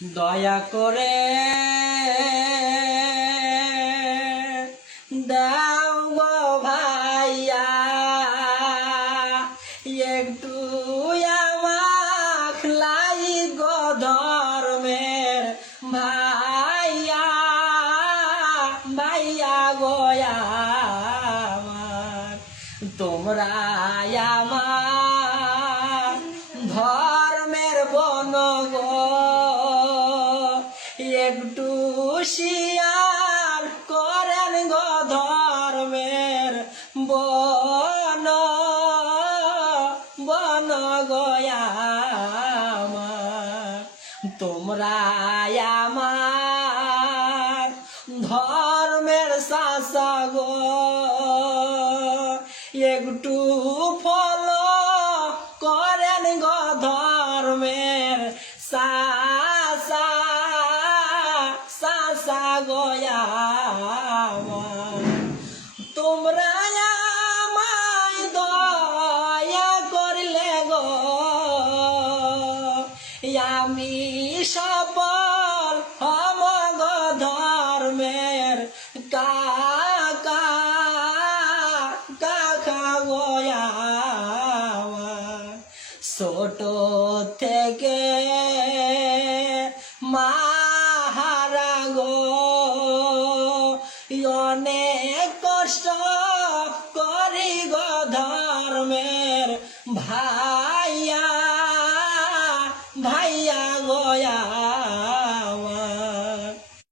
দয়া করে দাও গো ভাইয়া একটু আমাক লাই গো ধর্মের ভাইয়া ভাইয়া গো আমার তোমরা আমার ধর্মের বন গো একটু শিয়ার করেন গো ধর্মের বন বন গয়া আমার তোমরা আমার ধর্মের শাসা গো একটু ফলো করেন গো ধর্মের শাসা শাসা গয়া তোমরা আমায় দয়া করলে গো আমি সফল হব গো ধর্মের কাকা কাকা গয়া ছোট থেকে মাহারা গো অনেক কষ্ট করি গো ধর্মের ভাই